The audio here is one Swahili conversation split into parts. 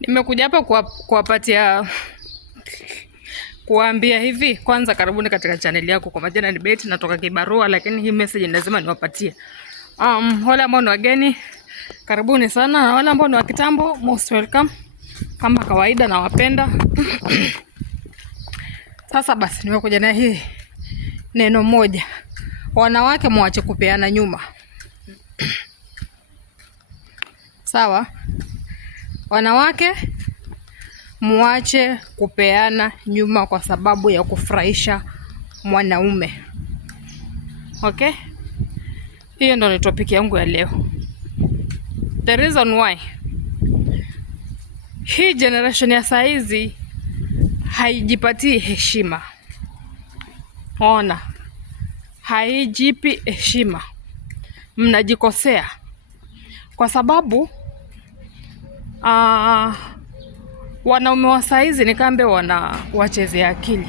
Nimekuja hapa kuwaambia hivi. Kwanza karibuni katika channel yako. Kwa majina ni Betty, natoka Kibarua, lakini hii message lazima niwapatie. Wale ambao ni wageni, karibuni sana, na wale ambao ni wa kitambo, most welcome. Kama kawaida nawapenda. Sasa basi nimekuja na hii neno moja. Wanawake mwache kupeana nyuma. Sawa? Wanawake muache kupeana nyuma kwa sababu ya kufurahisha mwanaume. Okay? Hiyo ndio ni topic yangu ya leo. The reason why hii generation ya saizi haijipatii heshima. Ona, haijipi heshima. Mnajikosea kwa sababu wanaume wa saizi ni kambe wachezea akili.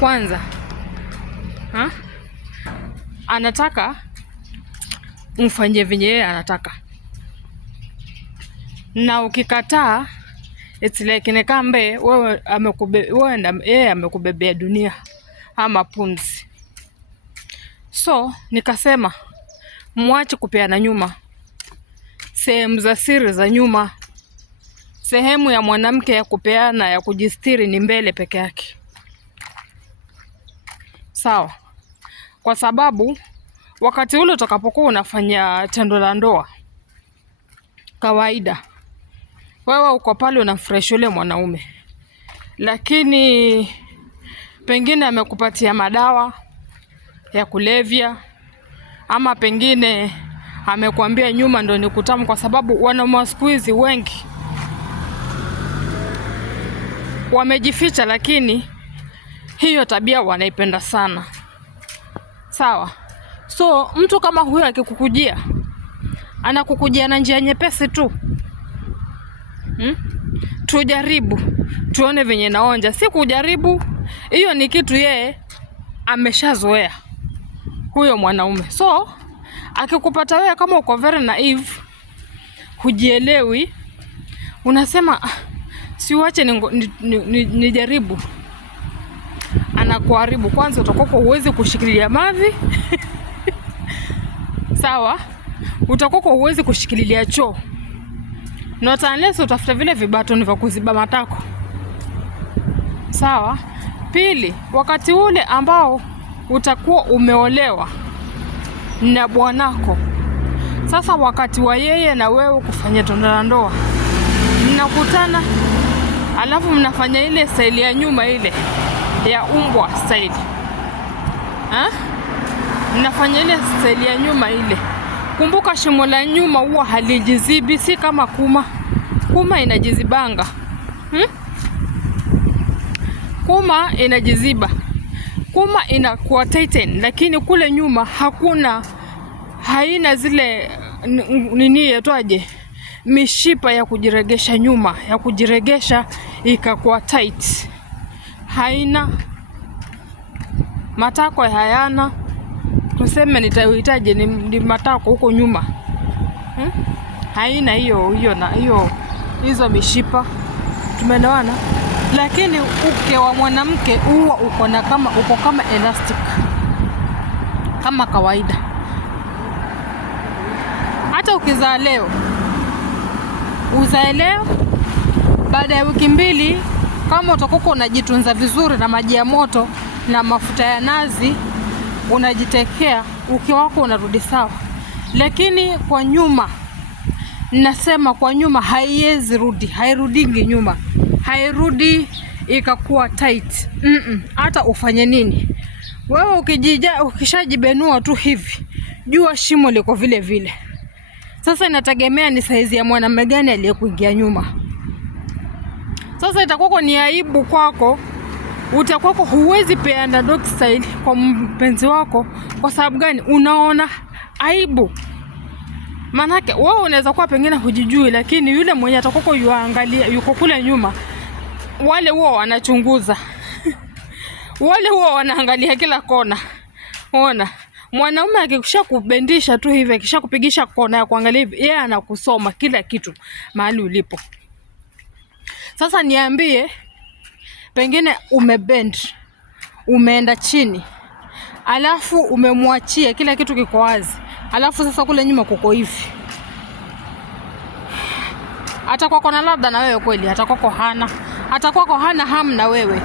Kwanza anataka umfanyie venye yeye anataka, na ukikataa it's like ni kambe yeye amekubebea dunia ama pumzi. So nikasema mwache kupeana nyuma. Sehemu za siri za nyuma, sehemu ya mwanamke ya kupeana ya kujistiri ni mbele peke yake. Sawa? Kwa sababu wakati ule utakapokuwa unafanya tendo la ndoa kawaida, wewe uko pale unamfresh yule mwanaume, lakini pengine amekupatia madawa ya kulevya, ama pengine amekwambia nyuma ndo ni kutamu, kwa sababu wanaume wa siku hizi wengi wamejificha, lakini hiyo tabia wanaipenda sana. Sawa? So mtu kama huyo akikukujia, anakukujia na njia nyepesi tu. Tujaribu tuone venye naonja. Si kujaribu, hiyo ni kitu yeye ameshazoea huyo mwanaume. So akikupata wewe kama uko very naive, hujielewi, unasema siuache nijaribu, anakuharibu. Kwanza utakuwa huwezi kushikilia mavi. Sawa? Utakuwa huwezi kushikilia choo, not unless utafuta vile vibatoni vya kuziba matako. Sawa? Pili, wakati ule ambao utakuwa umeolewa na bwanako, sasa wakati wa yeye na wewe kufanya tendo la ndoa, mnakutana, alafu mnafanya ile style ya nyuma, ile ya umbwa style. Mnafanya ile style ya nyuma ile. Kumbuka shimo la nyuma huwa halijizibi, si kama kuma. Kuma inajizibanga. Kuma inajiziba. Kuma inakuwa tighten, lakini kule nyuma haina zile nini yetwaje, mishipa ya kujiregesha nyuma, ya kujiregesha ikakuwa tight. Haina matako, hayana, tuseme nitahitaji ni matako huko nyuma. Haina hizo mishipa. Tumeelewana? Lakini uke wa mwanamke huwa uko kama elastic, kama kawaida. Hata ukizaa leo, uzae leo, baada ya wiki mbili, kama utakuwa unajitunza vizuri na maji ya moto na mafuta ya nazi, unajitekea, uke wako unarudi sawa. Lakini kwa nyuma, nasema kwa nyuma haiwezi rudi, hairudingi nyuma, hairudi ikakuwa tight. Hata ufanye nini wewe, ukishajibenua tu hivi, jua shimo liko vile vile. Sasa inategemea ni saizi ya mwanamume gani aliyekuingia nyuma. Sasa itakuwa ni aibu kwako, utakuwa huwezi peana dog style kwa mpenzi wako. Kwa sababu gani? Unaona aibu. Manake wewe unaweza kuwa pengine hujijui, lakini yule mwenye atakuwa yuangalia, yuko kule nyuma, wale huwa wanachunguza. Wale huwa wanaangalia kila kona. Ona, Mwanaume akikisha kubendisha tu hivi, akisha kupigisha kona ya kuangalia hivi, yeye anakusoma kila kitu mahali ulipo. Sasa niambie, pengine umebend, umeenda chini, alafu umemwachia kila kitu kiko wazi, alafu sasa kule nyuma kuko hivi. Atakuwa na labda na wewe kweli, atakuwa hana hamu na wewe.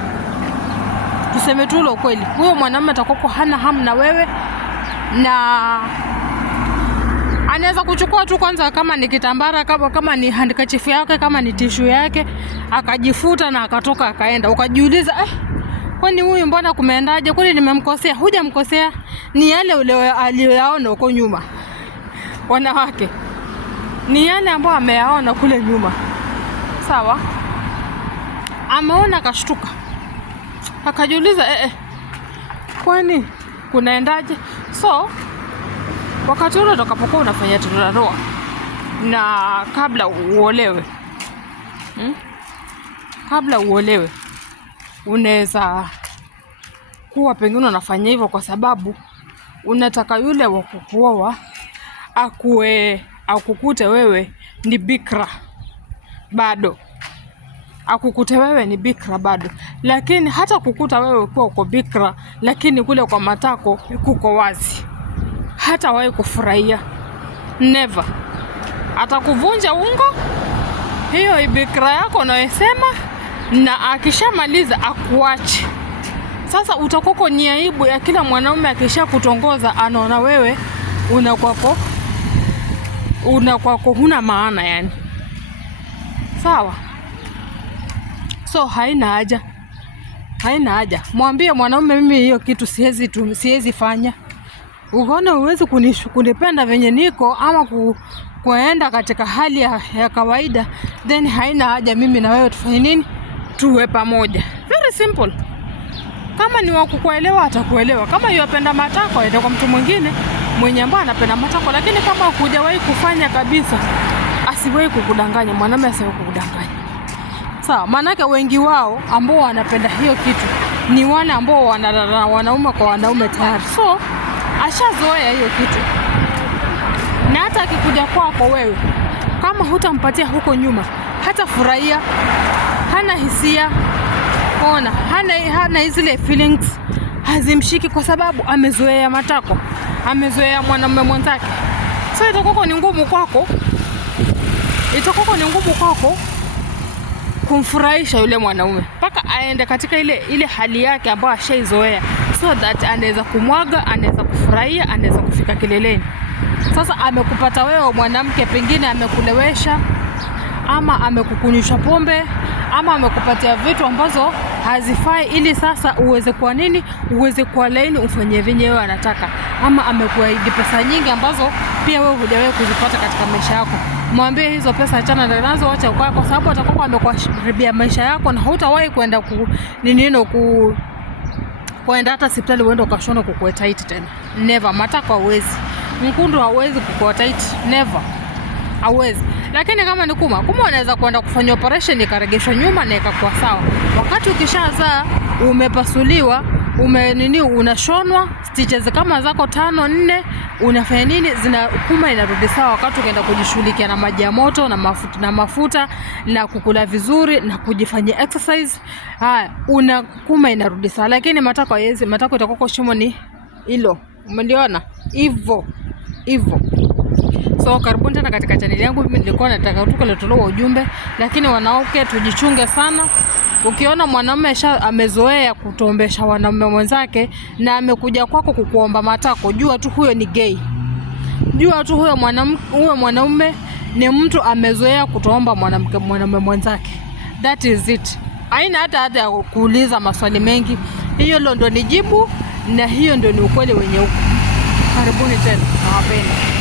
Tuseme tu ile kweli. Huyo mwanamume atakuwa hana hamu na wewe, na anaweza kuchukua tu kwanza, kama ni kitambara, kama ni handkerchief yake, kama ni tissue yake, akajifuta na akatoka akaenda. Ukajiuliza, kwani huyu mbona kumeendaje? Kwani nimemkosea? Hujamkosea, ni yale ule aliyoyaona huko nyuma. Wanawake ni yale ambayo ameyaona kule nyuma. Sawa? Ameona akashtuka. Akajiuliza, kwani kunaendaje? So wakati ule utakapokuwa unafanya tendo la ndoa na kabla uolewe, kabla uolewe, unaweza kuwa pengine unafanya hivyo kwa sababu unataka yule wa kukuoa akukute wewe ni bikra bado. Akukute wewe ni bikra bado. Lakini hata kukuta wewe ukiwa uko bikra, lakini kule kwa matako kuko wazi, hata wahi kufurahia. Never. Atakuvunja ungo hiyo ibikra yako unayosema, na akishamaliza akuache. Sasa utakuwa ni aibu ya kila mwanaume akisha kutongoza, anaona wewe una kwako huna maana yani. Sawa? So haina haja. Mwambie mwanaume, mimi hiyo kitu siwezi fanya. Ukiona uwezi kunipenda venye niko, ama kuenda katika hali ya kawaida, then haina haja mimi na wewe tufanye nini? Tuwe pamoja. Very simple. Kama ni wa kukuelewa atakuelewa. Kama yupenda matako aende kwa mtu mwingine mwenye ambaye anapenda matako. Lakini kama hujawahi kufanya kabisa, asiwahi kukudanganya. Mwanamume asiwahi kukudanganya. Sawa, manake wengi wao ambao wanapenda hiyo kitu ni wale ambao wanadada wanaume kwa wanaume tayari. So ashazoea hiyo kitu, na hata akikuja kwako wewe, kama hutampatia huko nyuma, hata furahia, hana hisia, ona, hana zile feelings, hazimshiki kwa sababu amezoea matako, amezoea mwanamume mwenzake. So itakuwa ni ngumu kwako kumfurahisha yule mwanaume mpaka aende katika ile hali yake ambayo ashaizoea, so that anaweza kumwaga, anaweza kufurahia, anaweza kufika kileleni. Sasa amekupata wewe mwanamke, pengine amekulewesha, ama amekukunywisha pombe, ama amekupatia vitu ambazo hazifai, ili sasa uweze kwa nini, uweze kwa laini, ufanye venye wewe anataka, ama amekuahidi pesa nyingi ambazo pia wewe hujawahi kuzipata katika maisha yako. Mwambie hizo pesa achana nazo, acha kwa sababu atakuwa amekuharibia maisha yako, na hutawahi kwenda kwenda hata hospitali uende ukashona kukuwa tight tena. Never. Matako hawezi, mkundu hawezi kukuwa tight, never, hawezi. Lakini kama ni kuma unaweza kwenda kufanya operation ikaregeshwa nyuma na ikakuwa sawa. Wakati ukishazaa, umepasuliwa, unashonwa stitches kama zako 5-4, unafanya nini, kuma inarudi sawa. Wakati ukaenda kujishughulikia na maji ya moto na mafuta na kukula vizuri na kujifanyia exercise, kuma inarudi sawa. Lakini matako haiwezi. Matako itakuwa shimo ni hilo, umeliona hivyo. So karibuni tena katika channel yangu. Mimi nilikuwa nataka kutoa ujumbe, lakini wanawake tujichunge sana. Ukiona mwanamume amezoea kutombesha wanaume mwenzake na amekuja kwako kukuomba matako, jua tu huyo ni gay. Jua tu huyo mwanaume ni mtu amezoea kutoomba mwanamume mwenzake. That is it. Haina hata ya kuuliza maswali mengi. Hiyo ndio ni jibu, na hiyo ndio ni ukweli wenye uko. Karibuni tena. Nawapenda.